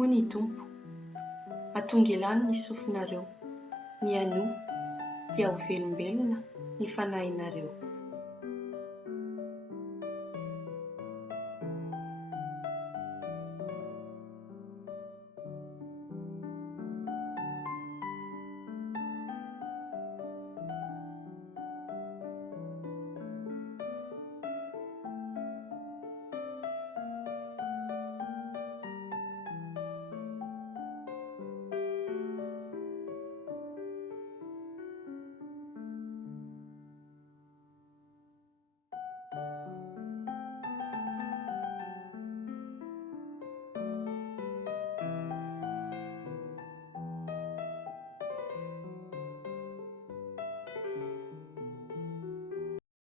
Hoy ny Tompo, hatonga ilany ny sofinareo, ny anoa dia ho velombelona ny fanahinareo.